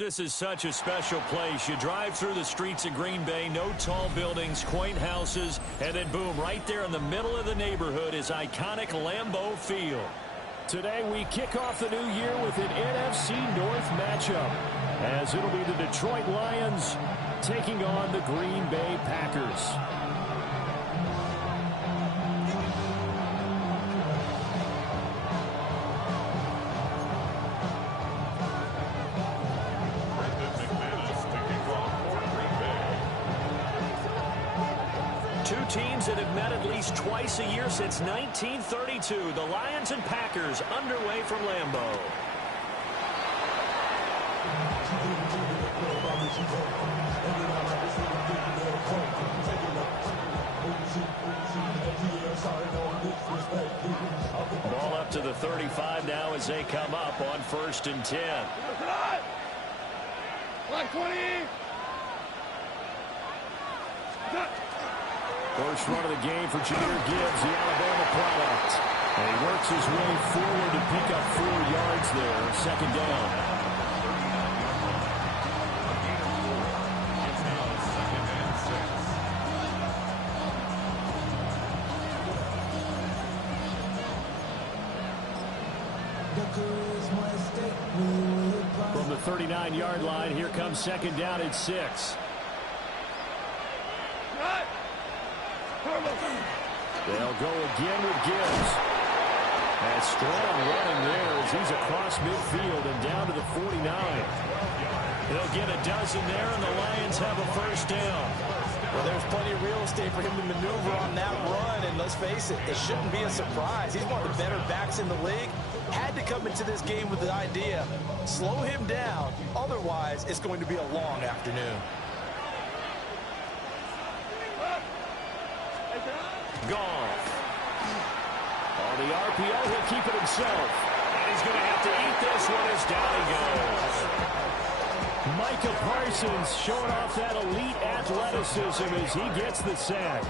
This is such a special place. You drive through the streets of Green Bay, no tall buildings, quaint houses, and then boom, right there in the middle of the neighborhood is iconic Lambeau Field. Today we kick off the new year with an NFC North matchup, as it'll be the Detroit Lions taking on the Green Bay Packers. Two teams that have met at least twice a year since 1932. The Lions and Packers underway from Lambeau. Ball up to the 35 now as they come up on 1st and 10. Like 20. First run of the game for Jahmyr Gibbs, the Alabama product. And he works his way forward to pick up 4 yards there, second down. From the 39-yard line, here comes second down at 6. They'll go again with Gibbs. And strong running there as he's across midfield and down to the 49. He'll get a dozen there, and the Lions have a first down. Well, there's plenty of real estate for him to maneuver on that run, and let's face it, it shouldn't be a surprise. He's one of the better backs in the league. Had to come into this game with the idea, slow him down, otherwise it's going to be a long afternoon. Goff. On the RPO, he'll keep it himself. And he's going to have to eat this one as down he goes. Micah Parsons showing off that elite athleticism as he gets the sack.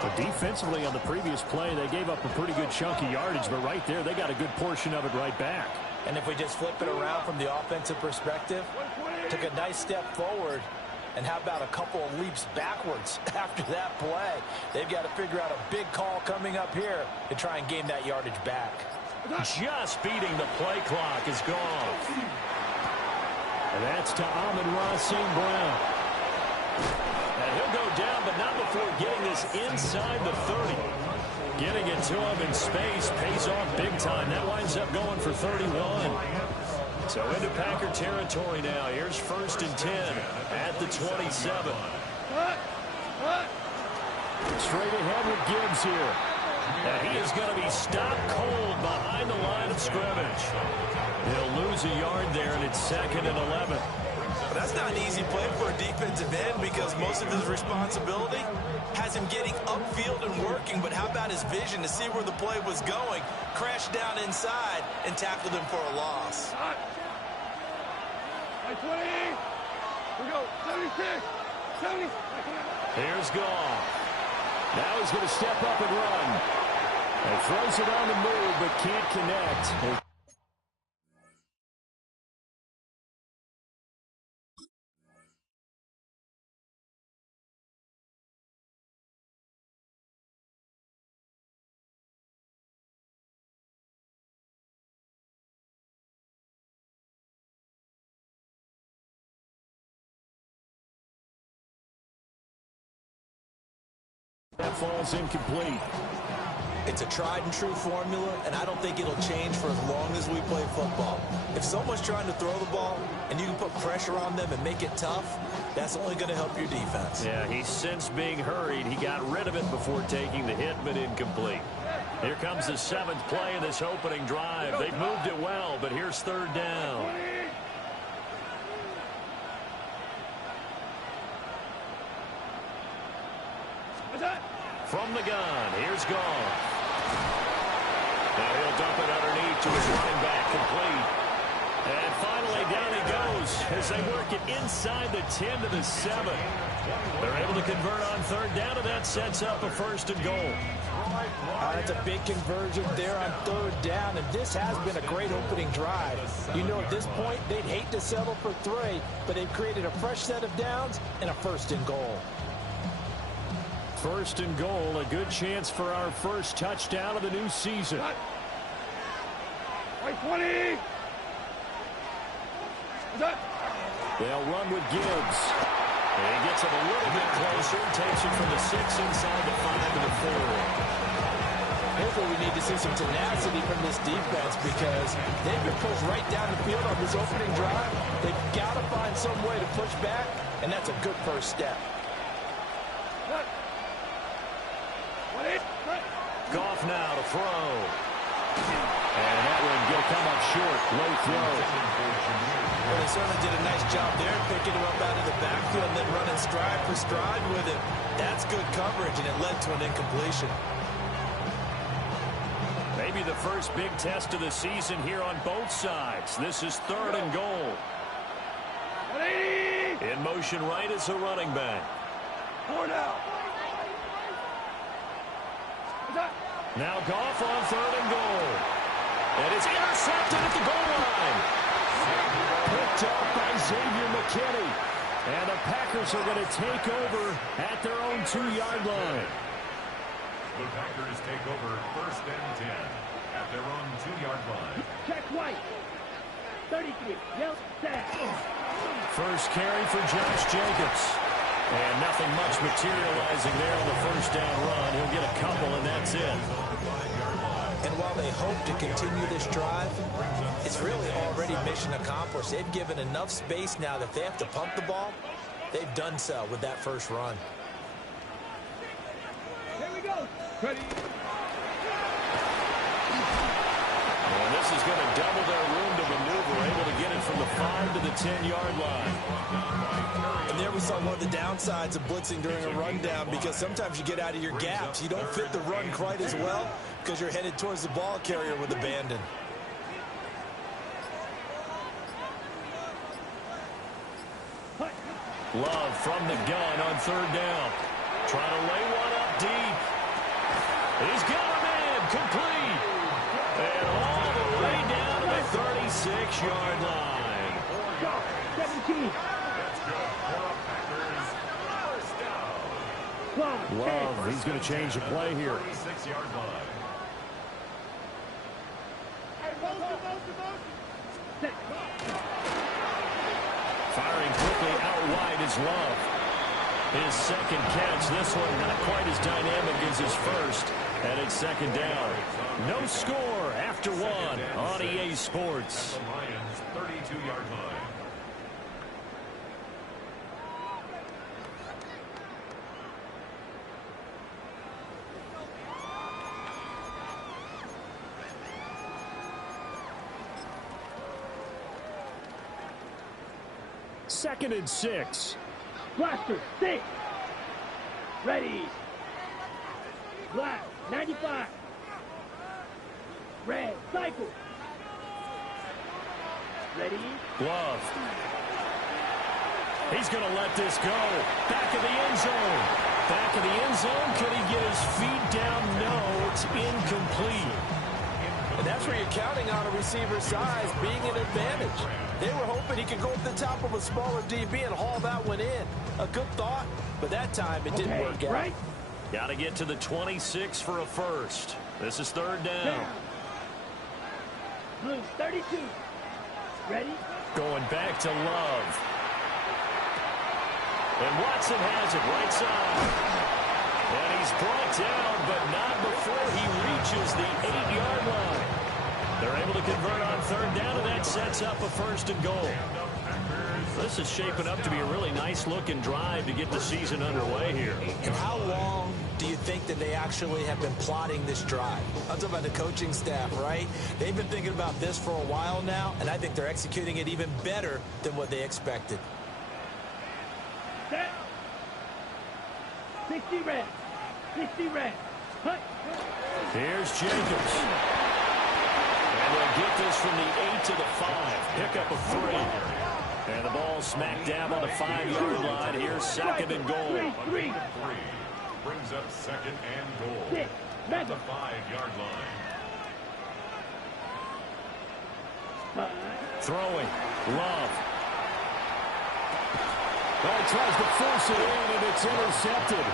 But defensively on the previous play, they gave up a pretty good chunk of yardage, but right there, they got a good portion of it right back. And if we just flip it around from the offensive perspective, took a nice step forward, and how about a couple of leaps backwards after that play? They've got to figure out a big call coming up here to try and gain that yardage back. Just beating the play clock is gone. And that's to Amon-Ra St. Brown. And he'll go down, but not before getting this inside the 30. Getting it to him in space pays off big time. That winds up going for 31. So into Packer territory now. Here's 1st and 10 at the 27. Straight ahead with Gibbs here. And he is going to be stopped cold behind the line of scrimmage. He'll lose a yard there, and it's 2nd and 11. But that's not an easy play for a defensive end because most of his responsibility has him getting upfield and working. But how about his vision to see where the play was going, crashed down inside, and tackled him for a loss. 20. We go. 76. 70. Here's Goff. Now he's going to step up and run. And throws it on the move, but can't connect. That falls incomplete. It's a tried-and-true formula, and I don't think it'll change for as long as we play football. If someone's trying to throw the ball and you can put pressure on them and make it tough, that's only going to help your defense. Yeah, he's since being hurried. He got rid of it before taking the hit, but incomplete. Here comes the 7th play of this opening drive. They've moved it well, but here's 3rd down. From the gun, here's Goff. Now he'll dump it underneath to his running back, complete. And finally down he goes as as they work it inside the 10 to the 7. They're able to convert on third down, and that sets up a 1st and goal. That's a big conversion there on third down, and this has been a great opening drive. You know, at this point, they'd hate to settle for 3, but they've created a fresh set of downs and a 1st and goal. 1st and goal, a good chance for our first touchdown of the new season. Right 20. They'll run with Gibbs. And he gets it a little bit closer, takes it from the 6 inside the 5 to the 4. Here's where we need to see some tenacity from this defense, because they've been pushed right down the field on this opening drive. They've got to find some way to push back, and that's a good first step. Goff now to throw. And that one going to come up short. Low throw. Well, they certainly did a nice job there, picking him up out of the backfield and then running stride for stride with it. That's good coverage, and it led to an incompletion. Maybe the first big test of the season here on both sides. This is 3rd and goal. 180. In motion right is a running back. 4 down. Now Goff on 3rd and goal. And it's intercepted at the goal line. Picked up by Xavier McKinney. And the Packers are going to take over at their own 2-yard line. The Packers take over 1st and 10 at their own 2-yard line. Check white. 33. Yelp set. First carry for Josh Jacobs. And nothing much materializing there on the 1st down run. He'll get a couple, and that's it. And while they hope to continue this drive, it's really already mission accomplished. They've given enough space now that they have to pump the ball. They've done so with that first run. Here we go. Ready. And this is going to double their room to maneuver, able to get it from the 5 to the 10-yard line. And there we saw one of the downsides of blitzing during a rundown, because sometimes you get out of your gaps. You don't fit the run quite as well because you're headed towards the ball carrier with abandon. Love from the gun on 3rd down. Trying to lay one up deep. He's got him in. Complete. And all the way down to the 36-yard line. 17. Love, he's going to change the play here. 36-yard line. Firing quickly out wide is Love. His 2nd catch. This one not quite as dynamic as his first. And it's 2nd down. No score after 1 on EA Sports. The Lions' 32-yard line. Second and 6. Blaster 6. Ready. Black 95. Red cycle. Ready. Love. He's going to let this go. Back of the end zone. Back of the end zone. Could he get his feet down? No, it's incomplete. And that's where you're counting on a receiver's size being an advantage. They were hoping he could go up the top of a smaller DB and haul that one in. A good thought, but that time it didn't work out. Right. Got to get to the 26 for a first. This is 3rd down. Blue 32. Ready. Going back to Love. And Watson has it right side. And he's brought down, but not before he reaches the 8-yard line. They're able to convert on 3rd down, and that sets up a 1st and goal. This is shaping up to be a really nice-looking drive to get the season underway here. And how long do you think that they actually have been plotting this drive? I'm talking about the coaching staff, right? They've been thinking about this for a while now, and I think they're executing it even better than what they expected. Set. 60 red. 60 red. Hut. Here's Jacobs. And they'll get this from the 8 to the 5. Pick up a 3. And the ball smacked down on the 5-yard line. Here's second and goal. Brings up second and goal at the 5-yard line. Throwing. Love. Oh, he tries to force it in, and it's intercepted.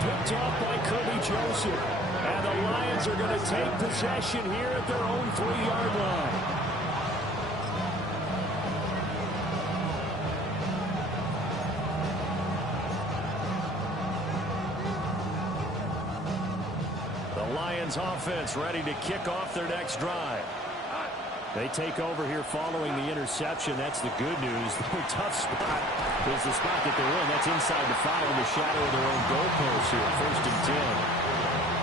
Picked off by Kirby Joseph. And the Lions are going to take possession here at their own 3-yard line. The Lions offense ready to kick off their next drive. They take over here following the interception. That's the good news. The tough spot is the spot that they're in. That's inside the 5 in the shadow of their own goalpost here. 1st and 10.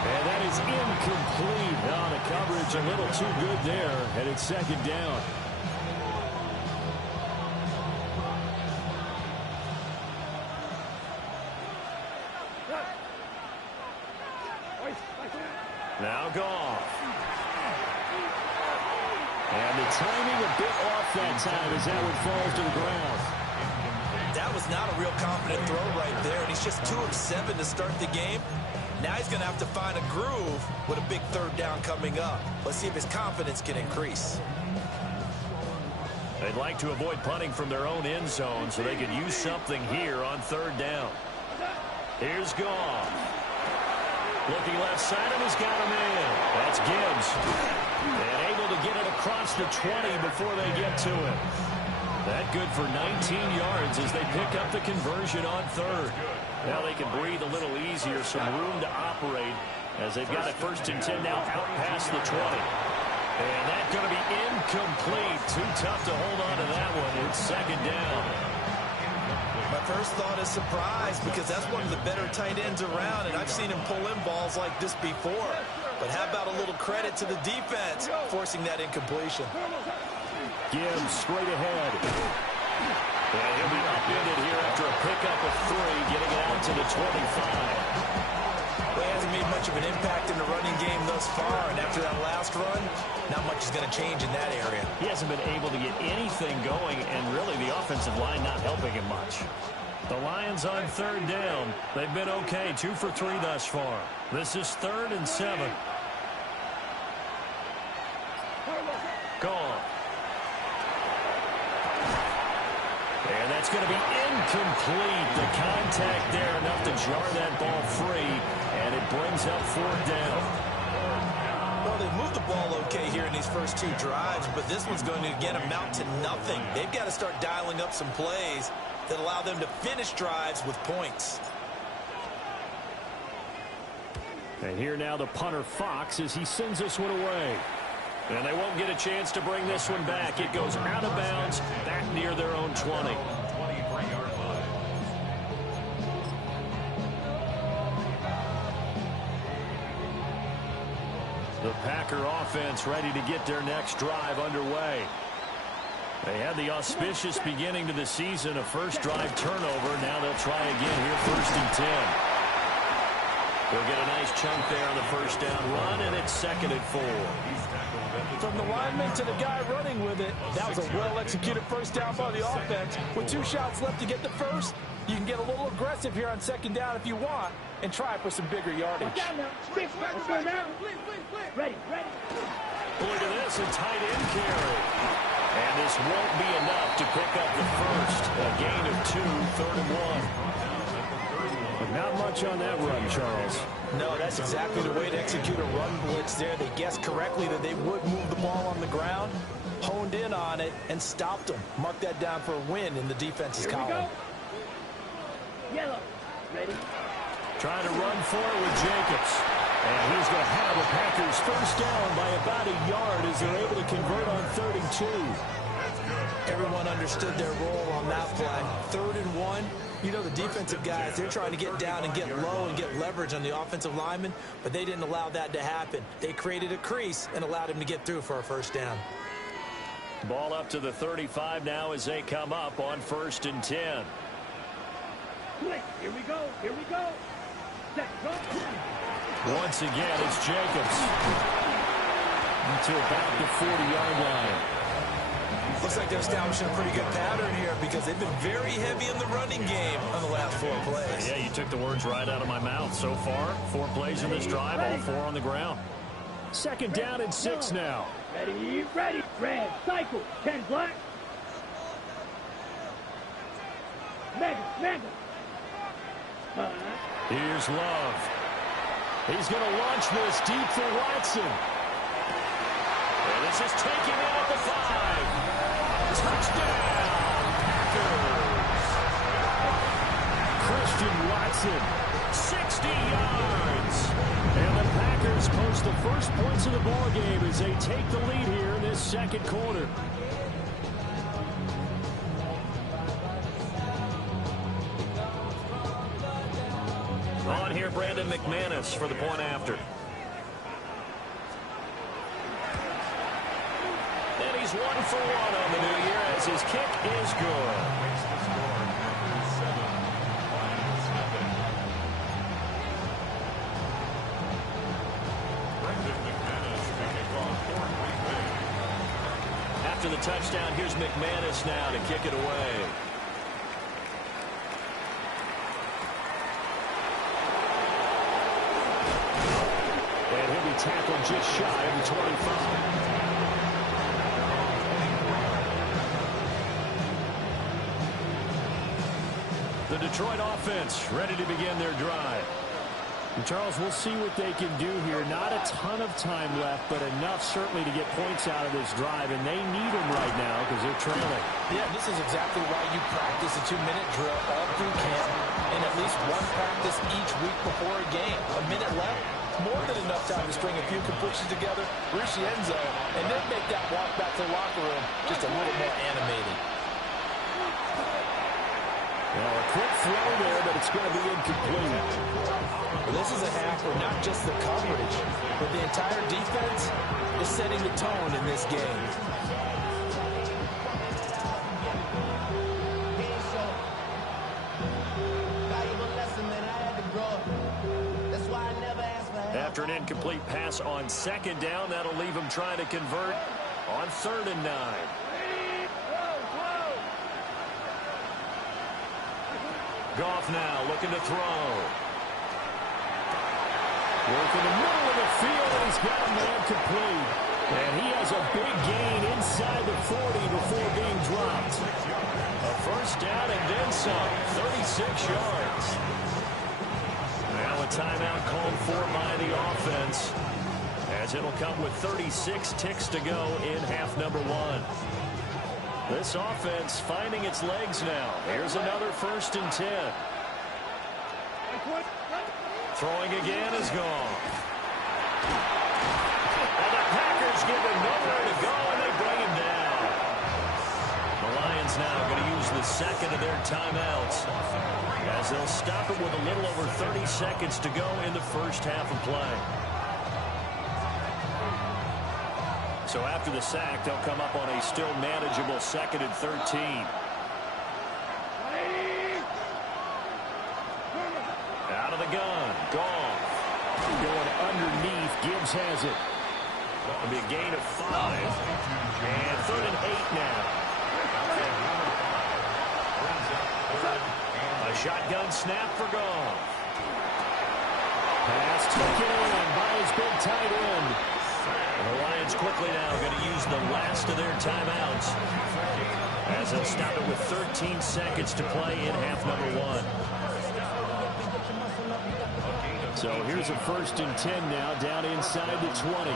And that is incomplete. Oh, the coverage a little too good there. And it's 2nd down. Now Goff. And the timing a bit off that time as that one falls to the ground. That was not a real confident throw right there, and he's just 2 of 7 to start the game. Now he's going to have to find a groove with a big 3rd down coming up. Let's see if his confidence can increase. They'd like to avoid punting from their own end zone so they could use something here on 3rd down. Here's Goff. Looking left side, and he's got him in. That's Gibbs. And able to get it across the 20 before they get to him. That good for 19 yards as they pick up the conversion on 3rd. Now they can breathe a little easier, some room to operate as they've got it 1st and 10 now out past the 20. And that's going to be incomplete. Too tough to hold on to that one. It's 2nd down. My first thought is surprise because that's one of the better tight ends around, and I've seen him pull in balls like this before. But how about a little credit to the defense forcing that incompletion? Gibbs straight ahead. And he'll be upended here after a pickup of 3, getting it out to the 25. Well, he hasn't made much of an impact in the running game thus far, and after that last run, not much is going to change in that area. He hasn't been able to get anything going, and really the offensive line not helping him much. The Lions on 3rd down. They've been okay, 2 for 3 thus far. This is 3rd and 7. Gone. And that's going to be incomplete. The contact there enough to jar that ball free, and it brings up 4th down. Well, they moved the ball okay here in these first 2 drives, but this one's going to, again, amount to nothing. They've got to start dialing up some plays that allow them to finish drives with points. And here now the punter Fox as he sends this one away. And they won't get a chance to bring this one back. It goes out of bounds back near their own 20. 23-yard line. The Packer offense ready to get their next drive underway. They had the auspicious beginning to the season, a first drive turnover. Now they'll try again here, 1st and 10. They'll get a nice chunk there on the 1st down run, and it's 2nd and 4. From the lineman to the guy running with it, that was a well-executed 1st down by the offense. With 2 shots left to get the 1st, you can get a little aggressive here on 2nd down if you want and try for some bigger yardage. Ready. Look at this, a tight end carry. And this won't be enough to pick up the 1st. A gain of 2, 3rd and 1. But not much on that run, Charles. No, that's exactly the way to execute a run blitz there. They guessed correctly that they would move the ball on the ground, honed in on it, and stopped them. Mark that down for a win in the defense's column. Yellow. Ready. Trying to run for it with Jacobs. And he's going to have the Packers 1st down by about a yard as they're able to convert on 3rd and 2. Everyone understood their role on that play. 3rd and 1. You know, the defensive guys, they're trying to get down and get low and get leverage on the offensive lineman, but they didn't allow that to happen. They created a crease and allowed him to get through for a 1st down. Ball up to the 35 now as they come up on 1st and 10. Here we go. Once again, it's Jacobs. To about the 40-yard line. Looks like they're establishing a pretty good pattern here because they've been very heavy in the running game on the last 4 plays. Yeah, you took the words right out of my mouth. So far, 4 plays in this drive, all 4 on the ground. Second down and 6 now. Ready, ready. Red, cycle. 10 black. Mega. Here's Love. He's going to launch this deep for Watson. And this is taken in at the 5. Touchdown, Packers. Christian Watson, 60 yards. And the Packers post the first points of the ball game as they take the lead here in this second quarter. On here, Brandon McManus for the point after. And he's 1 for 1 on the new year as his kick is good. After the touchdown, here's McManus now to kick it away. And he'll be tackled just shy of the 25. The Detroit offense ready to begin their drive. And Charles, we'll see what they can do here. Not a ton of time left, but enough certainly to get points out of this drive, and they need them right now because they're trailing. Yeah, this is exactly why you practice a 2-minute drill all through camp and at least one practice each week before a game. A minute left, more than enough time to string a few completions together, reach the end zone, and then make that walk back to the locker room just a little more animated. Well, a quick throw there, but it's going to be incomplete. Well, this is a half where not just the coverage, but the entire defense is setting the tone in this game. After an incomplete pass on second down, that'll leave him trying to convert on 3rd and 9. Goff now looking to throw. Working the middle of the field, and he's got a man complete. And he has a big gain inside the 40 before being dropped. A first down and then some, 36 yards. Now a timeout called for by the offense, as it'll come with 36 ticks to go in half number 1. This offense finding its legs now. Here's another 1st and 10. Throwing again is gone. And the Packers give him nowhere to go, and they bring him down. The Lions now going to use the second of their timeouts, as they'll stop it with a little over 30 seconds to go in the first half of play. So after the sack, they'll come up on a still manageable 2nd and 13. Out of the gun, Goff. Going underneath, Gibbs has it. It'll be a gain of 5. And 3rd and 8 now. A shotgun snap for Goff. Pass taken in by his big tight end. And the Lions quickly now going to use the last of their timeouts, as they'll stop it with 13 seconds to play in half number 1. So here's a 1st and 10 now, down inside the 20.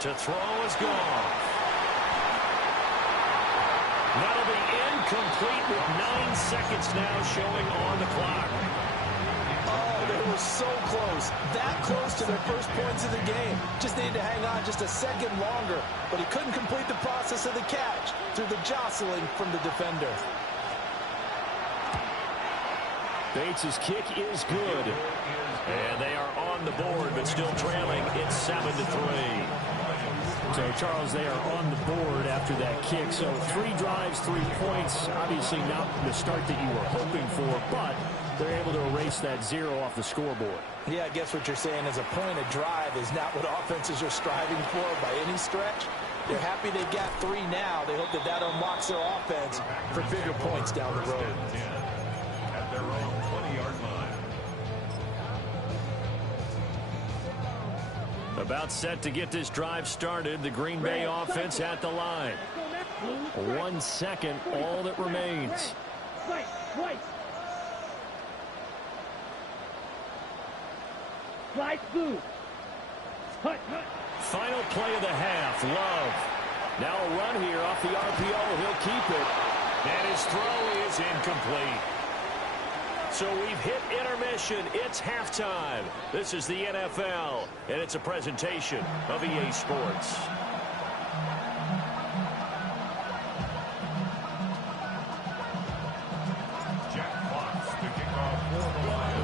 To throw is gone. That'll be incomplete with 9 seconds now showing on the clock. Oh, they were so close. That close to their first points of the game. Just needed to hang on just a second longer. But he couldn't complete the process of the catch through the jostling from the defender. Bates' kick is good. And they are on the board, but still trailing. It's 7-3. So, Charles, they are on the board after that kick. So 3 drives, 3 points. Obviously not the start that you were hoping for, but they're able to erase that 0 off the scoreboard. Yeah, I guess what you're saying is a point of drive is not what offenses are striving for by any stretch. They're happy they got 3 now. They hope that that unlocks their offense for bigger points down the road. At their own 20-yard line. About set to get this drive started. The Green Bay offense at the line. 1 second, all that remains. Slide through. Final play of the half, Love. Now a run here off the RPO. He'll keep it. And his throw is incomplete. So we've hit intermission. It's halftime. This is the NFL, and it's a presentation of EA Sports.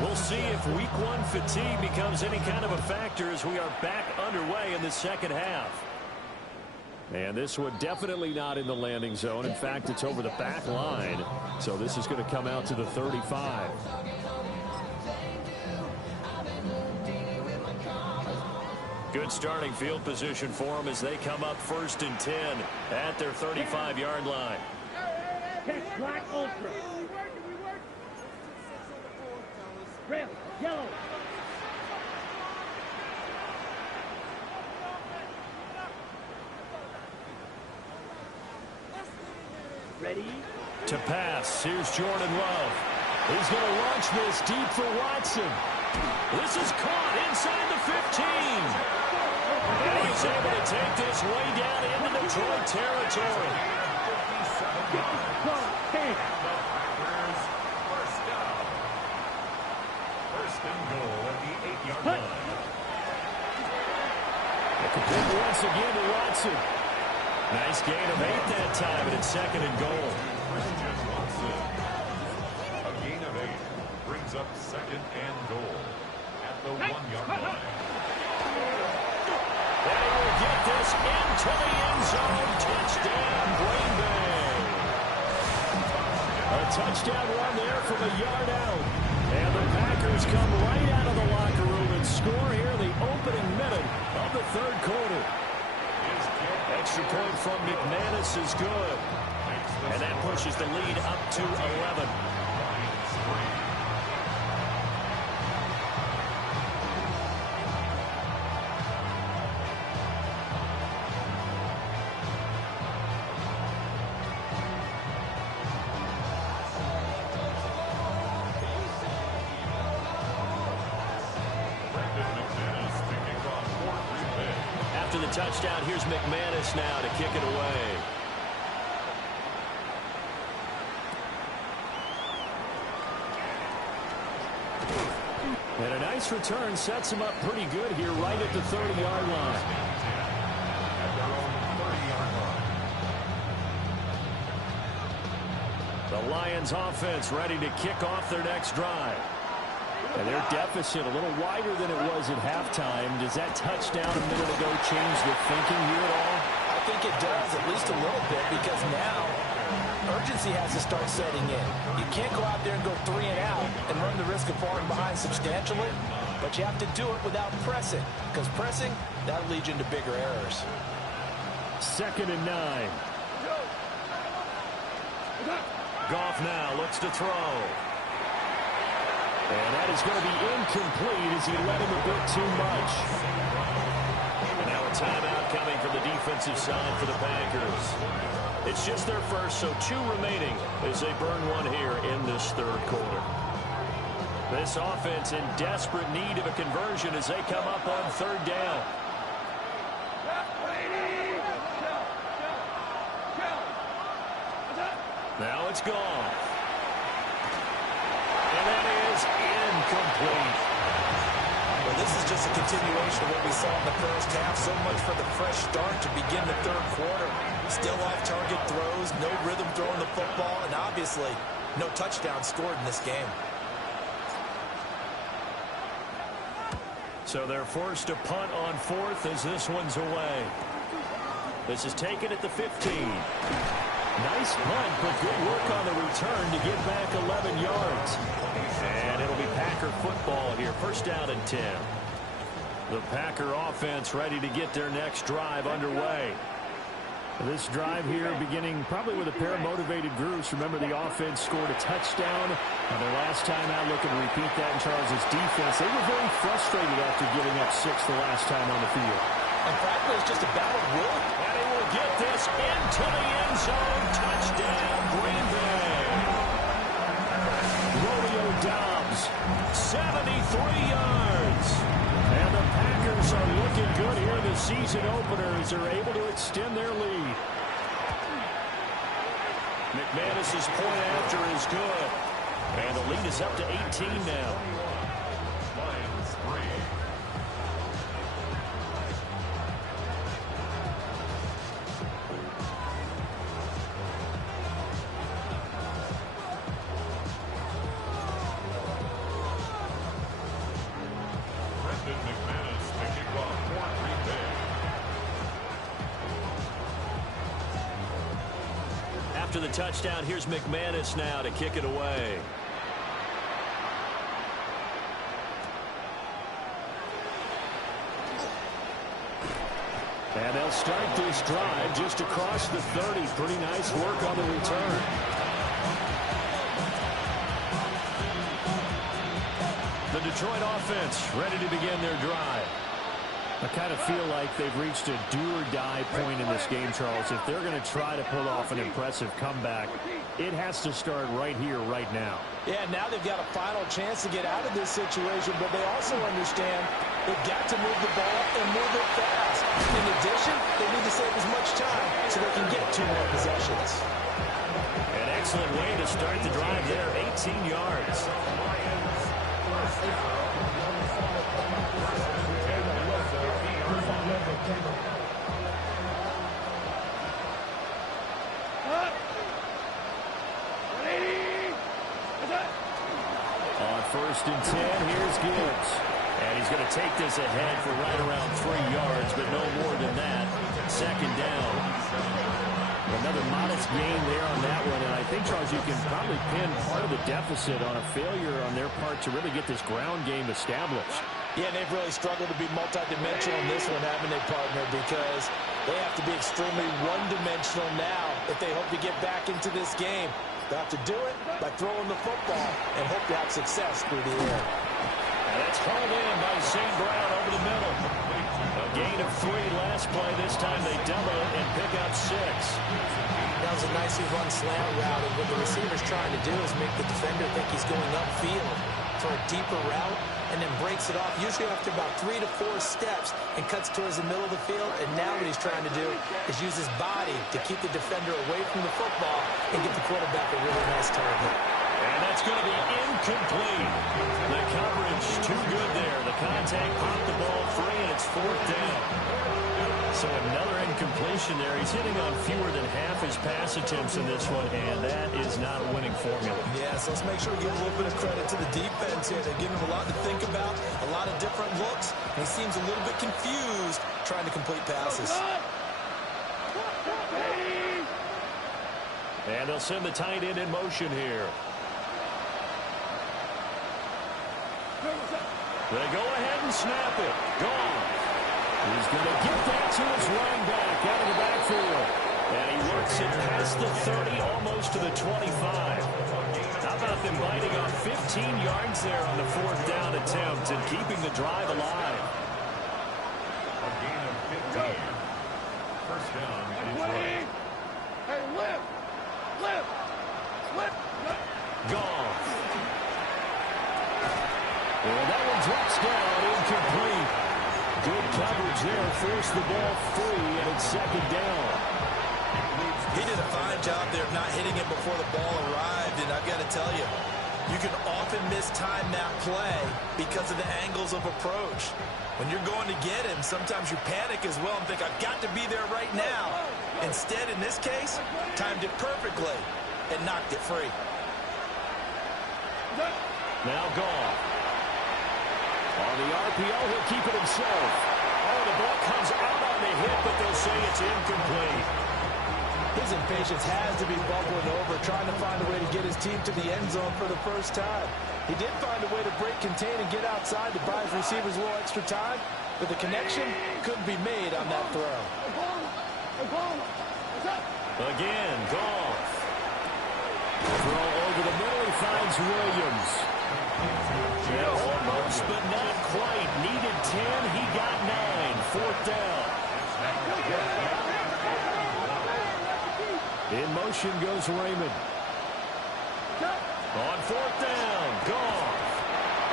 We'll see if Week 1 fatigue becomes any kind of a factor as we are back underway in the second half. And this one definitely not in the landing zone. In fact, it's over the back line. So this is going to come out to the 35. Good starting field position for them as they come up 1st and 10 at their 35-yard line. Catch black ultra. Red, yellow. Ready? To pass. Here's Jordan Love. He's going to launch this deep for Watson. This is caught inside the 15. And he's able to take this way down into Detroit territory. First and goal at the 8-yard line. Complete once again to Watson. Nice gain of 8 that time, and it's 2nd and goal. Christian Watson. A gain of 8 brings up 2nd and goal at the 1-yard line. And he will get this into the end zone. Touchdown, Green Bay. A touchdown run there from a yard out. And the Packers come right out of the locker room and score here in the opening minute of the 3rd quarter. Extra point from McManus is good. And that pushes the lead up to 11. After the touchdown, here's McManus now to kick it away. And a nice return sets him up pretty good here right at the 30-yard line. The Lions offense ready to kick off their next drive. And their deficit a little wider than it was at halftime. Does that touchdown a minute ago change the thinking here at all? I think it does, at least a little bit, because now urgency has to start setting in. You can't go out there and go 3 and out and run the risk of falling behind substantially, but you have to do it without pressing, because pressing, that'll lead you into bigger errors. 2nd and 9. Goff now looks to throw. And that is going to be incomplete as he led him a bit too much. And now a timeout coming from the defensive side for the Packers. It's just their first, so 2 remaining as they burn one here in this 3rd quarter. This offense in desperate need of a conversion as they come up on 3rd down. Now it's gone. And that is incomplete. Well, this is just a continuation of what we saw in the first half. So much for the fresh start to begin the 3rd quarter. Still off-target throws, no rhythm throwing the football, and obviously no touchdown scored in this game. So they're forced to punt on 4th as this one's away. This is taken at the 15. Nice punt, but good work on the return to get back 11 yards. And Packer football here. First down and 10. The Packer offense ready to get their next drive underway. This drive here beginning probably with a pair of motivated groups. Remember, the offense scored a touchdown. Their last time out, looking to repeat that in Charles' defense. They were very frustrated after giving up 6 the last time on the field. And frankly, it's just a battle of will. And he will get this into the end zone. Touchdown, Green Bay. Romeo Doubs, 73 yards. And the Packers are looking good here. The season openers are able to extend their lead. McManus's point after is good. And the lead is up to 18 now. Lions 3. Brendan McManus to kick off for Green Bay. After the touchdown, here's McManus now to kick it away. And they'll start this drive just across the 30. Pretty nice work on the return. The Detroit offense ready to begin their drive. I kind of feel like they've reached a do-or-die point in this game, Charles. If they're going to try to pull off an impressive comeback, it has to start right here, right now. Yeah, now they've got a final chance to get out of this situation, but they also understand they've got to move the ball and move it fast. In addition, they need to save as much time so they can get 2 more possessions. An excellent way to start the drive there, 18 yards. On first and 10, here's Gibbs. And he's going to take this ahead for right around 3 yards, but no more than that. Second down. Another modest gain there on that one, and I think, Charles, you can probably pin part of the deficit on a failure on their part to really get this ground game established. Yeah, they've really struggled to be multidimensional in this one, haven't they, partner? Because they have to be extremely one-dimensional now if they hope to get back into this game. They'll have to do it by throwing the football and hope to have success through the air. And it's hauled in by St. Brown over the middle. A gain of 3 last play. This time they double it and pick up 6. That was a nicely run slant route, and what the receiver's trying to do is make the defender think he's going upfield for a deeper route, and then breaks it off, usually after about 3 to 4 steps, and cuts towards the middle of the field. And now what he's trying to do is use his body to keep the defender away from the football and get the quarterback a really nice target. And that's going to be incomplete. The coverage too good there. The contact popped the ball free, and it's 4th down. So another incompletion there. He's hitting on fewer than half his pass attempts in this one, and that is not a winning formula. Yes, let's make sure we give a little bit of credit to the defense here. They're giving him a lot to think about, a lot of different looks, and he seems a little bit confused trying to complete passes. And they'll send the tight end in motion here. They go ahead and snap it. Gone. He's going to get that to his running back out of the backfield. And he works it past the 30, almost to the 25. How about them biting off 15 yards there on the 4th down attempt and keeping the drive alive? A gain of 15. First down, Detroit. Hey, lift! Gone. And that one drops down, incomplete. Good coverage there, forced the ball free, and it's 2nd down. He did a fine job there of not hitting it before the ball arrived, and I've got to tell you, you can often mistime that play because of the angles of approach. When you're going to get him, sometimes you panic as well and think, I've got to be there right now. Instead, in this case, timed it perfectly and knocked it free. Now Gone. On the RPO, he'll keep it himself. Oh, the ball comes out on the hit, but they'll say it's incomplete. His impatience has to be bubbling over, trying to find a way to get his team to the end zone for the first time. He did find a way to break, contain, and get outside to buy his receivers a little extra time, but the connection couldn't be made on that throw. Again, Goff. Throw over the middle, he finds Williams. Yeah, almost, but not quite. Needed 10, he got 9. Fourth down. In motion goes Raymond. On fourth down, Goff.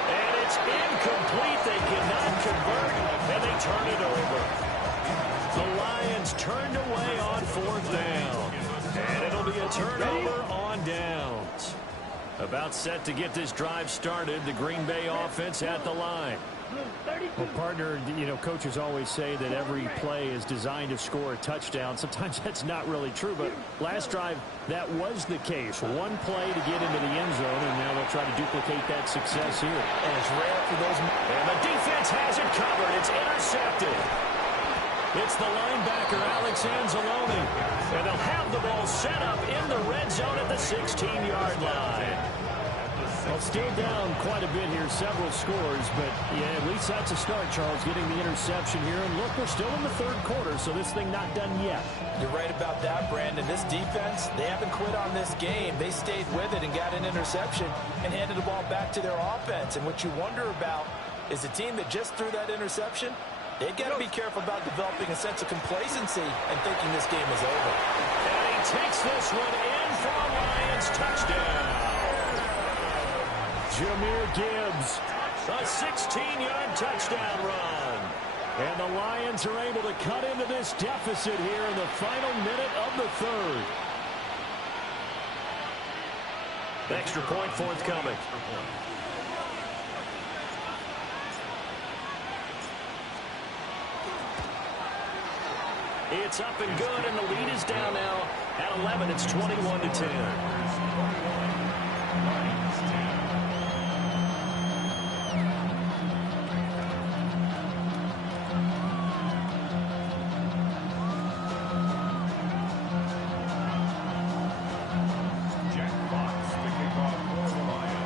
And it's incomplete. They cannot convert, and they turn it over. The Lions turned away on fourth down. And it'll be a turnover on downs. About set to get this drive started. The Green Bay offense at the line. Well, partner, you know, coaches always say that every play is designed to score a touchdown. Sometimes that's not really true, but last drive, that was the case. One play to get into the end zone, and now they'll try to duplicate that success here. And it's rare for those. And the defense has it covered. It's intercepted. It's the linebacker, Alex Anzalone. And they'll have the ball set up in the red zone at the 16-yard line. Well, still down quite a bit here, several scores, but yeah, at least that's a start, Charles, getting the interception here. And look, we're still in the third quarter, so this thing not done yet. You're right about that, Brandon. This defense, they haven't quit on this game. They stayed with it and got an interception and handed the ball back to their offense. And what you wonder about is the team that just threw that interception, they've got to be careful about developing a sense of complacency and thinking this game is over. And he takes this one in for a Lions touchdown. Jahmyr Gibbs, a 16-yard touchdown run. And the Lions are able to cut into this deficit here in the final minute of the third. Extra point forthcoming. It's up and good, and the lead is down now at 11. It's 21-10.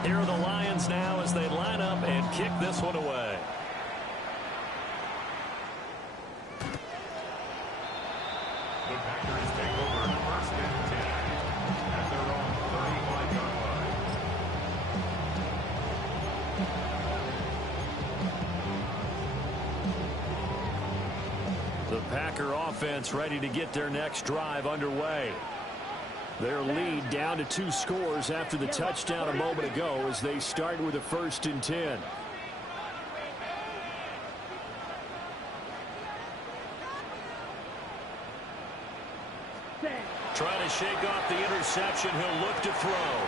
Here are the Lions now as they line up and kick this one away. The Packers take over first and 10 at their own 35-yard line. The Packer offense ready to get their next drive underway. Their lead down to 2 scores after the touchdown a moment ago as they start with a 1st and 10. Trying to shake off the interception. He'll look to throw.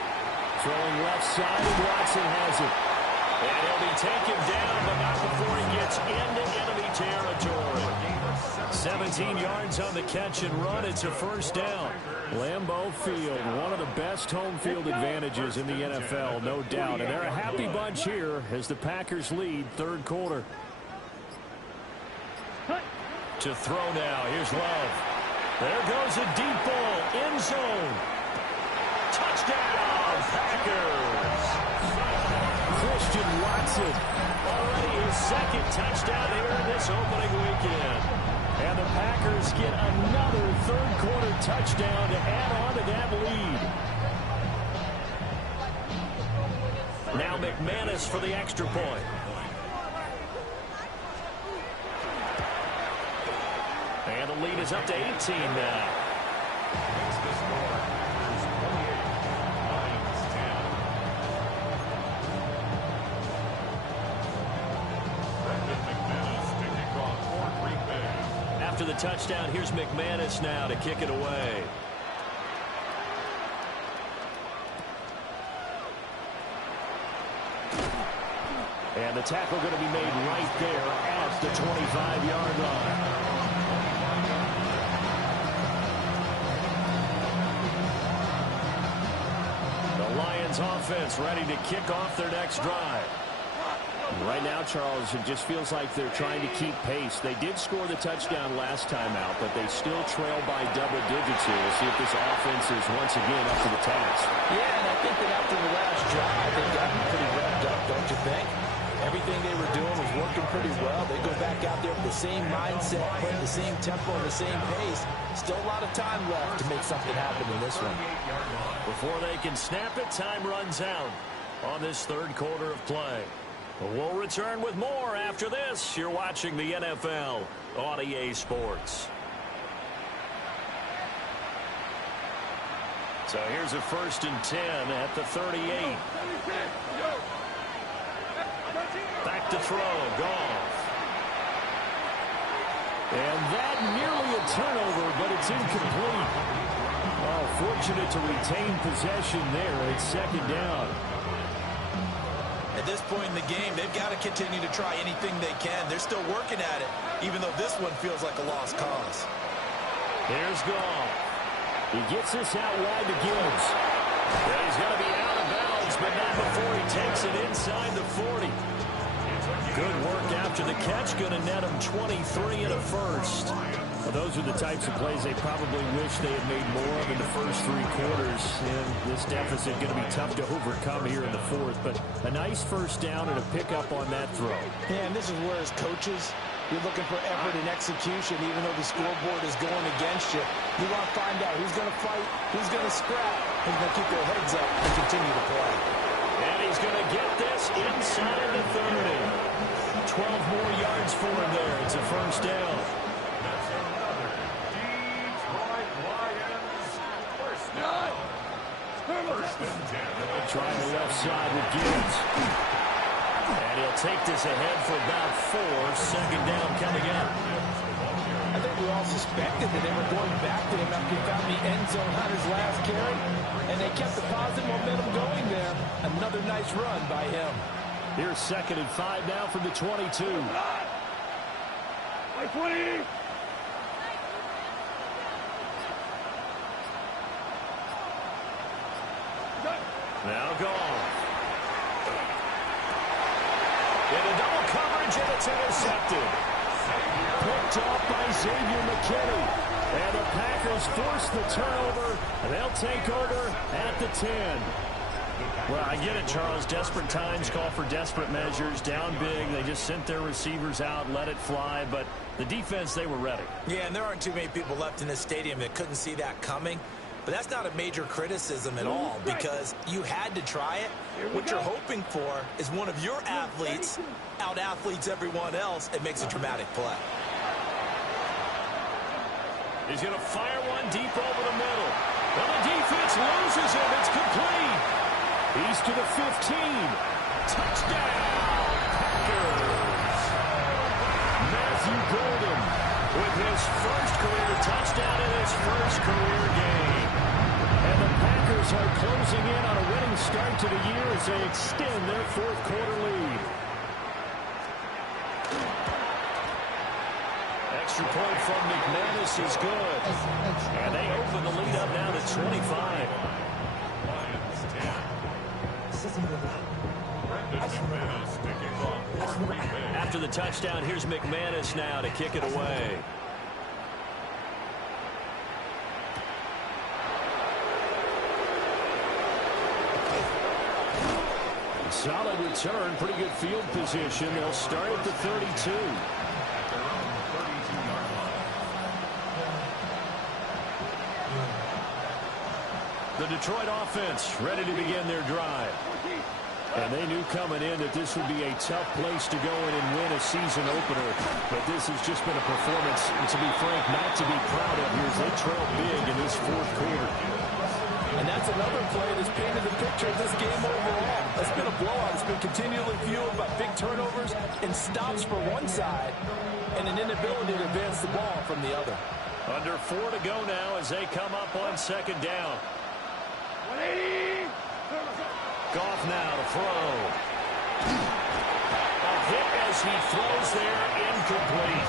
Throwing left side, and Watson has it. And he'll be taken down, but not before he gets into enemy territory. 17 yards on the catch and run. It's a 1st down. Lambeau Field, one of the best home field advantages in the NFL, no doubt. And they're a happy bunch here as the Packers lead third quarter. To throw now. Here's Love. There goes a deep ball. End zone. Touchdown, Packers. Christian Watson. Already his 2nd touchdown here in this opening weekend. And the Packers get another third quarter touchdown to add on to that lead. Now McManus for the extra point. And the lead is up to 18 now. Makes the score. Packers 28, Lions 10. Brendan McManus to kick off for Green Bay. After the touchdown, here's McManus now to kick it away. And the tackle going to be made right there at the 25-yard line. The Lions offense ready to kick off their next drive. Right now, Charles, it just feels like they're trying to keep pace. They did score the touchdown last time out, but they still trail by double digits here. We'll see if this offense is once again up to the task. Yeah, and I think that after the last drive, they've gotten pretty rapid. don't you think? Everything they were doing was working pretty well. They go back out there with the same mindset, playing the same tempo and the same pace. Still a lot of time left to make something happen in this one. Before they can snap it, time runs out on this third quarter of play. We'll return with more after this. You're watching the NFL on EA Sports. So here's a 1st and 10 at the 38. Back to throw, Goff. And that nearly a turnover, but it's incomplete. Oh, fortunate to retain possession there. It's 2nd down. At this point in the game, they've got to continue to try anything they can. They're still working at it, even though this one feels like a lost cause. Here's Goff. He gets this out wide to Gibbs. Yeah, he's going to be out of bounds, but not before he takes it inside the 40. Good work after the catch. Going to net him 23 and a first. Well, those are the types of plays they probably wish they had made more of in the first 3 quarters. And this deficit going to be tough to overcome here in the 4th. But a nice first down and a pickup on that throw. Yeah, and this is where as coaches, you're looking for effort and execution, even though the scoreboard is going against you. You want to find out who's going to fight, who's going to scrap, who's going to keep their heads up and continue to play. And he's going to get this inside the 30. 12 more yards for him there. It's a first down. That's another Detroit Lions first down. 1st and 10. Trying the left side with Gibbs. And he'll take this ahead for about 4. 2nd down coming up. I think we all suspected that they were going back to him after he found the end zone on his last carry, and they kept the positive momentum going there. Another nice run by him. Here's 2nd and 5 now from the 22. By 20. Now Goff. Into double coverage, and it's intercepted. Picked off by Xavier McKinney. And the Packers force the turnover, and they'll take over at the 10. Well, I get it, Charles. Desperate times call for desperate measures. Down big. They just sent their receivers out, let it fly. But the defense, they were ready. Yeah, and there aren't too many people left in this stadium that couldn't see that coming. But that's not a major criticism at all, because you had to try it. What you're hoping for is one of your athletes out-athletes everyone else and makes a dramatic play. He's going to fire one deep over the middle. Well, the defense loses him. It's complete. He's to the 15. Touchdown, Packers. Matthew Golden with his first career touchdown in his first career game. And the Packers are closing in on a winning start to the year as they extend their 4th quarter lead. Extra point from McManus is good. And they open the lead up now to 25. Lions 10. Brendan McManus to kick off for Green Bay. After the touchdown, here's McManus now to kick it away. Solid return, pretty good field position. They'll start at the 32. At their own 32-yard line. The Detroit offense ready to begin their drive. And they knew coming in that this would be a tough place to go in and win a season opener. But this has just been a performance, and to be frank, not to be proud of here as they trail big in this 4th quarter. And that's another play that's painted the picture of this game overall. It's been a blowout. It's been continually fueled by big turnovers and stops for one side and an inability to advance the ball from the other. Under 4 to go now as they come up on 2nd down. 180. Goff now to throw. A hit as he throws there, incomplete.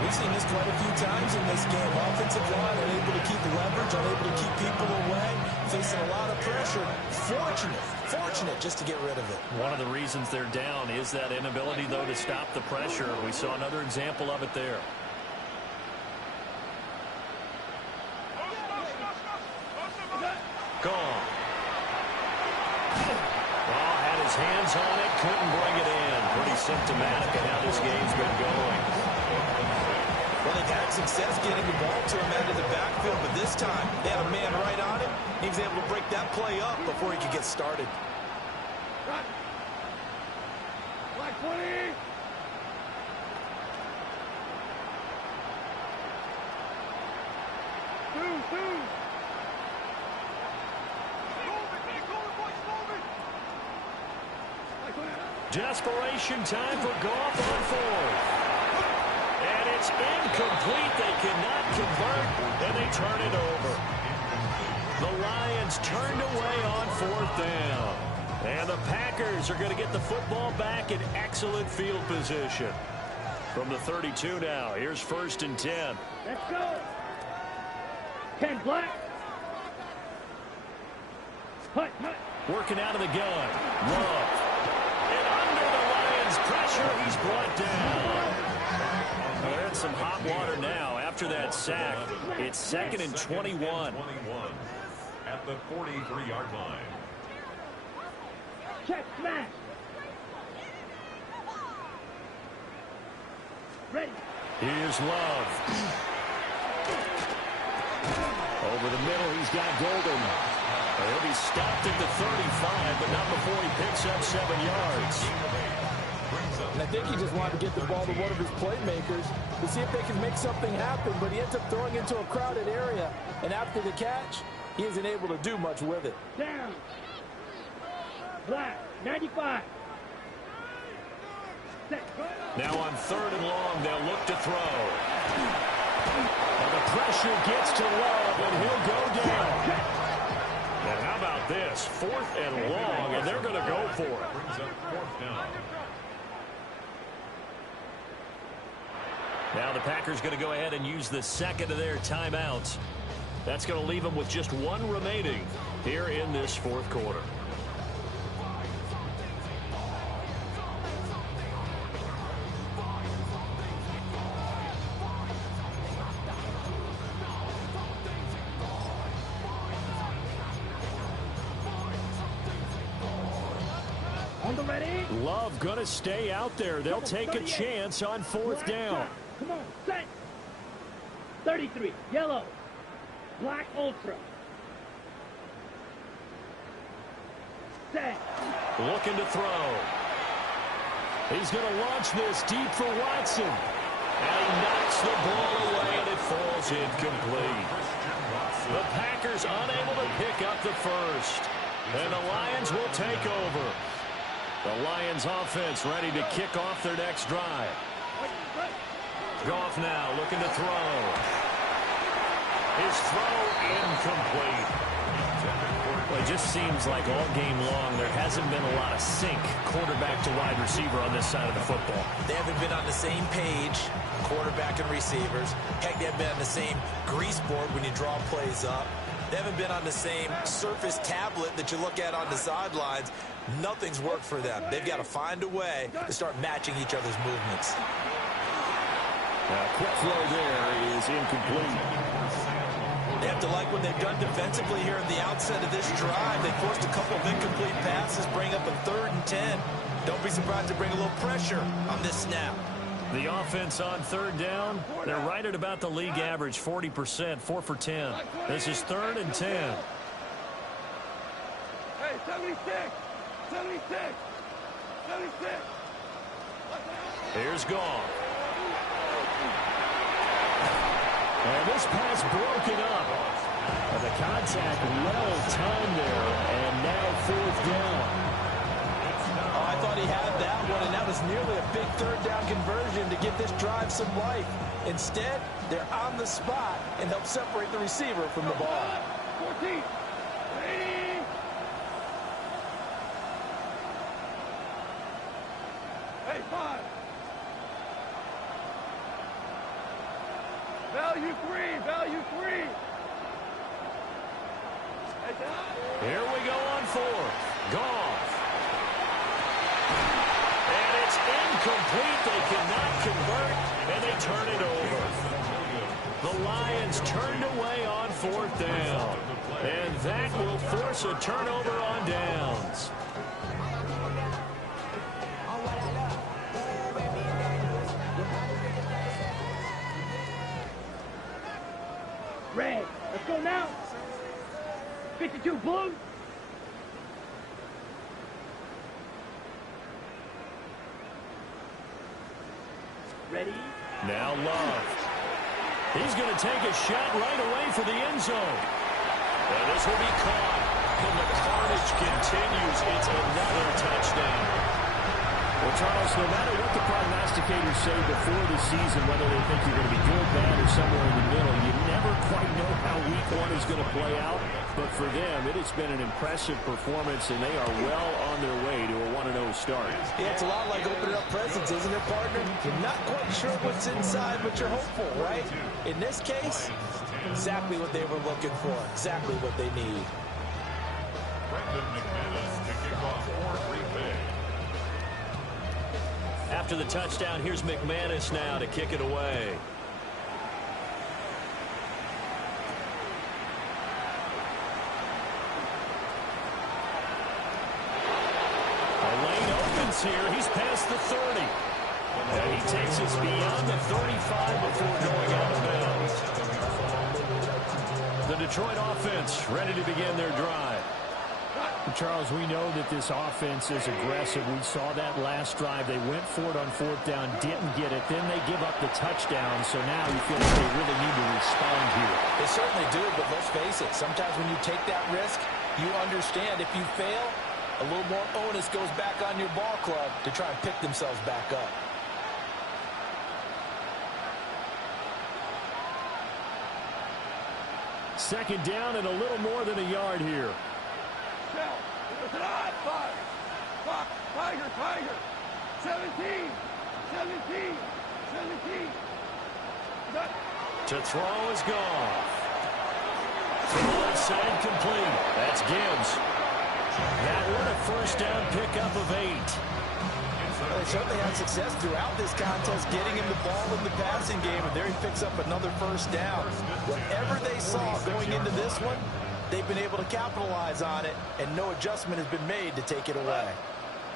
We've seen this quite a few times in this game. Offensive line unable to keep leverage, unable to keep people away, facing a lot of pressure. Fortunate just to get rid of it. One of the reasons they're down is that inability, though, to stop the pressure. We saw another example of it there. Gone. Ball had his hands on symptomatic of how this game's been going. Well, they've had success getting the ball to him out of the backfield, but this time they had a man right on him. He was able to break that play up before he could get started. Black 20. Two. Desperation time for Goff on fourth. And it's incomplete. They cannot convert, and they turn it over. The Lions turned away on fourth down. And the Packers are going to get the football back in excellent field position. From the 32 now, here's 1st and 10. Let's go. 10 black. Hut. Working out of the gun. Love. And under the Lions' pressure, he's brought down. They're in some hot water now after that sack. It's 2nd and 21. At the 43-yard line. Check smash. Ready. Here's Love. Over the middle, he's got Golden. He'll be stopped at the 35, but not before he picks up 7 yards. And I think he just wanted to get the ball to one of his playmakers to see if they can make something happen, but he ends up throwing into a crowded area. And after the catch, he isn't able to do much with it. Down. Black. 95. Set. Now on 3rd and long, they'll look to throw. And the pressure gets to Love, and he'll go down. And how about this? 4th and long, and they're going to go for it. Brings up 4th down. Now the Packers going to go ahead and use the second of their timeouts. That's going to leave them with just 1 remaining here in this 4th quarter. On the ready. Love going to stay out there. They'll take a chance on 4th down. Come on, set. 33, yellow. Black Ultra. Set. Looking to throw. He's going to launch this deep for Watson. And he knocks the ball away, and it falls incomplete. The Packers unable to pick up the first. And the Lions will take over. The Lions offense ready to kick off their next drive. Goff now looking to throw. His throw incomplete. Well, it just seems like all game long there hasn't been a lot of sync quarterback to wide receiver on this side of the football. They haven't been on the same page, quarterback and receivers. Heck, they haven't been on the same grease board when you draw plays up. They haven't been on the same Surface tablet that you look at on the sidelines. Nothing's worked for them. They've got to find a way to start matching each other's movements. Quick throw there is incomplete. They have to like what they've done defensively here at the outset of this drive. They forced a couple of incomplete passes, bring up a 3rd and 10. Don't be surprised to bring a little pressure on this snap. The offense on 3rd down, they're right at about the league average, 40%, 4 for 10. This is 3rd and 10. Hey, 76. 76. 76. Here's Goff. And this pass broken up. And the contact well timed there, and now 4th down. Oh, I thought he had that one, and that was nearly a big 3rd down conversion to give this drive some life. Instead, they're on the spot and help separate the receiver from the ball. 14. Ready. Hey, 5. Value 3. Value 3. Hey, down. Here we go on 4th. Goff. And it's incomplete. They cannot convert, and they turn it over. The Lions turned away on 4th down. And that will force a turnover on downs. Red. Let's go now. 52 blue. Ready? Now Love. He's going to take a shot right away for the end zone. And this will be caught. And the carnage continues. It's another touchdown. Well, Charles, no matter what the prognosticators say before the season, whether they think you're going to be good, bad, or somewhere in the middle, you never quite know how week one is going to play out. But for them, it has been an impressive performance, and they are well on their way to a 1-0 start. Yeah, it's a lot like opening up presents, isn't it, partner? You're not quite sure what's inside, but you're hopeful, right? In this case, exactly what they were looking for, exactly what they need. Brendan McManus to kick off for Green Bay. After the touchdown, here's McManus now to kick it away. A lane opens here. He's past the 30. And he takes us beyond the 35 before going out of bounds. The Detroit offense ready to begin their drive. Charles, we know that this offense is aggressive. We saw that last drive. They went for it on 4th down, didn't get it. Then they give up the touchdown. So now you feel like they really need to respond here. They certainly do, but let's face it. Sometimes when you take that risk, you understand if you fail, a little more onus goes back on your ball club to try and pick themselves back up. Second down and a little more than a yard here. Tiger. 17. To throw is gone. Full side complete. That's Gibbs. That one a first down pickup of 8. Well, they certainly had success throughout this contest getting him the ball in the passing game, and there he picks up another first down. Whatever they saw going into this one, they've been able to capitalize on it, and no adjustment has been made to take it away.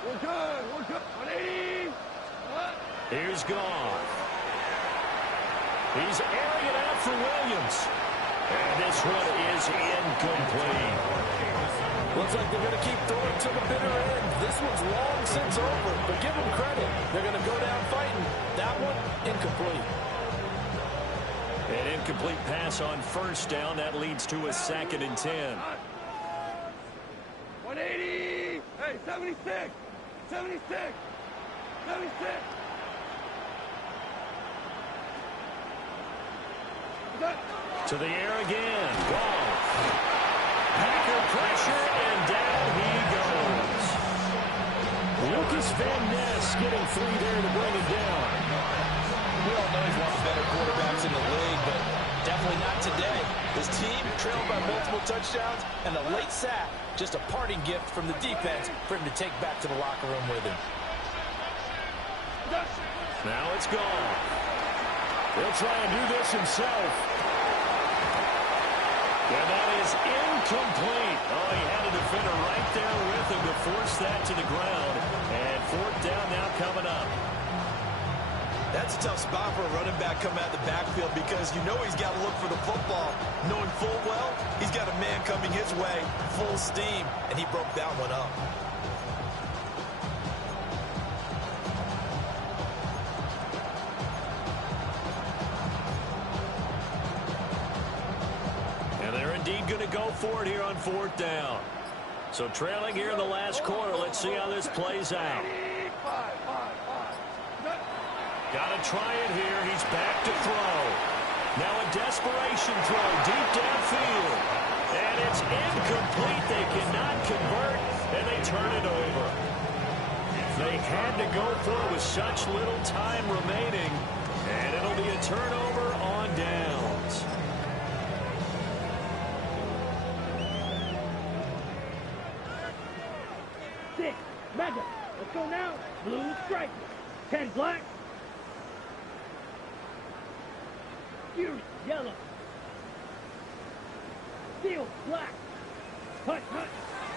We're good. 180. Here's Goff. He's airing it out for Williams. And this one is incomplete. Looks like they're going to keep throwing to the bitter end. This one's long since over, but give them credit. They're going to go down fighting. That one, incomplete. An incomplete pass on first down. That leads to a 2nd and 10. 180. Hey, 76. To the air again. Goff. Packer pressure, and down he goes. Lucas Van Ness getting 3 there to bring it down. We all know he's one of the better quarterbacks in the league, but definitely not today. His team trailed by multiple touchdowns, and a late sack, just a parting gift from the defense for him to take back to the locker room with him. Now it's gone. He'll try and do this himself. And that is incomplete. Oh, he had a defender right there with him to force that to the ground. And 4th down now coming up. That's a tough spot for a running back coming out of the backfield because you know he's got to look for the football. Knowing full well, he's got a man coming his way, full steam, and he broke that one up. Going to go for it here on 4th down. So trailing here in the last quarter. Let's see how this plays out. Got to try it here. He's back to throw. Now a desperation throw deep downfield. And it's incomplete. They cannot convert, and they turn it over. They had to go for it with such little time remaining. And it'll be a turnover on downs. Mega. Let's go now. Blue stripe. 10 black. Fury yellow. Steel black. Hut.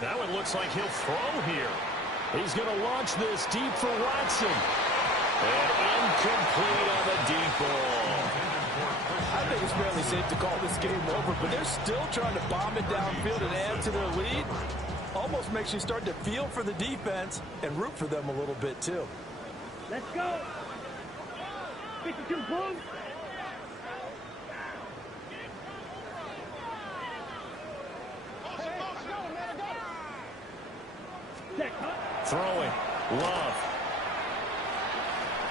Now it looks like he'll throw here. He's going to launch this deep for Watson. And incomplete on the deep ball. I think it's fairly certainly safe to call this game over, but they're still trying to bomb it downfield and add to their lead. Almost makes you start to feel for the defense and root for them a little bit, too. Let's go. 52 Blues. Throwing. Love.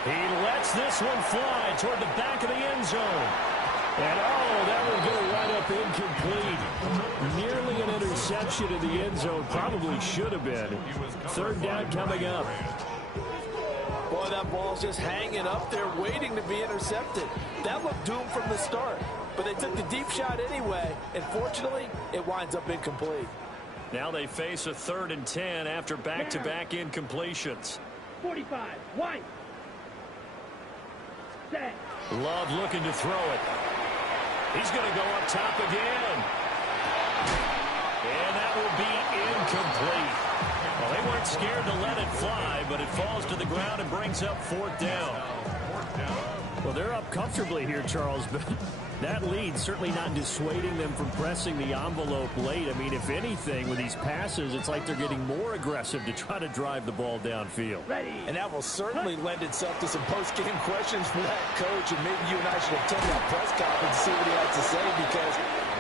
He lets this one fly toward the back of the end zone. And, oh, that will go right up incomplete. Nearly an interception in the end zone. Probably should have been. Third down coming up. Boy, that ball's just hanging up there waiting to be intercepted. That looked doomed from the start. But they took the deep shot anyway. And fortunately, it winds up incomplete. Now they face a 3rd and 10 after back-to-back incompletions. 45. White. Set. Love looking to throw it. He's going to go up top again. And that will be incomplete. Well, they weren't scared to let it fly, but it falls to the ground and brings up 4th down. Well, they're up comfortably here, Charles, but that lead certainly not dissuading them from pressing the envelope late. I mean, if anything, with these passes, it's like they're getting more aggressive to try to drive the ball downfield. Ready. And that will certainly lend itself to some post-game questions for that coach, and maybe you and I should attend that press conference and see what he has to say, because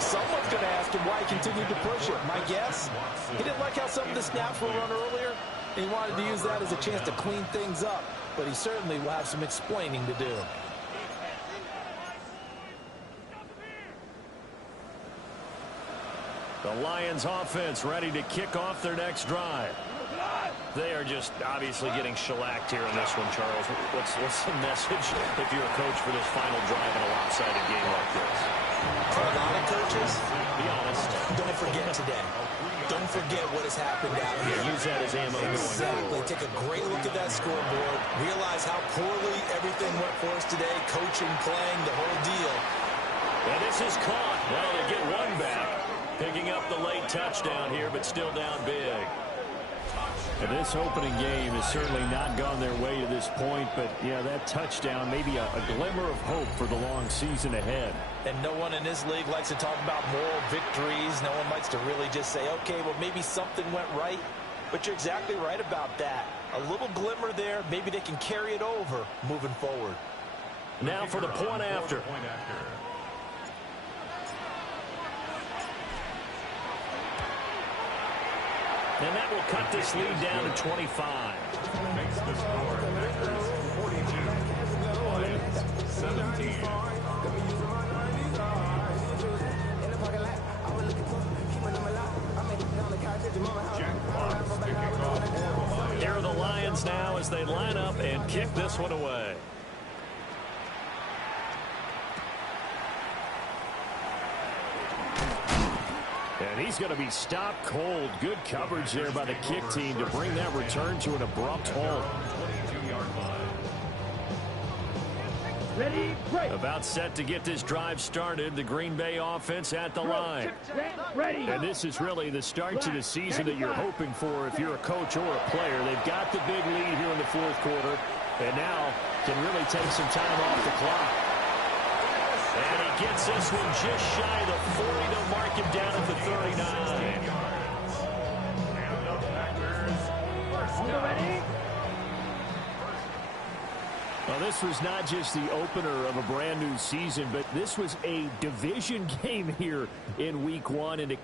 someone's going to ask him why he continued to push it. My guess, he didn't like how some of the snaps were run earlier, and he wanted to use that as a chance to clean things up, but he certainly will have some explaining to do. The Lions offense ready to kick off their next drive. They are just obviously getting shellacked here in this one, Charles. What's the message if you're a coach for this final drive in a lopsided game like this? For a lot of coaches, Be honest. don't forget today. Don't forget what has happened out here. Use that as ammo going Exactly. forward. Take a great look at that scoreboard. Realize how poorly everything went for us today. Coaching, playing, the whole deal. And this is caught. Well, they get one back. Picking up the late touchdown here, but still down big. And this opening game has certainly not gone their way to this point, but, yeah, that touchdown, maybe a glimmer of hope for the long season ahead. And no one in this league likes to talk about moral victories. No one likes to really just say, okay, well, maybe something went right. But you're exactly right about that. A little glimmer there. Maybe they can carry it over moving forward. Now for the point after. And that will cut this lead down to 25. Makes the score. Packers 42. Lions 17. Jackpots kicking off. Here are the Lions now as they line up and kick this one away. And he's going to be stopped cold. Good coverage there by the kick team to bring that return to an abrupt halt. 22-yard line. Ready, break. About set to get this drive started. The Green Bay offense at the line. Ready. And this is really the start to the season that you're hoping for if you're a coach or a player. They've got the big lead here in the fourth quarter, and now can really take some time off the clock. And he gets this one just shy of the 40 to mark him down at the 39. And the Packers first down. Ready. Well, this was not just the opener of a brand new season, but this was a division game here in week one, and it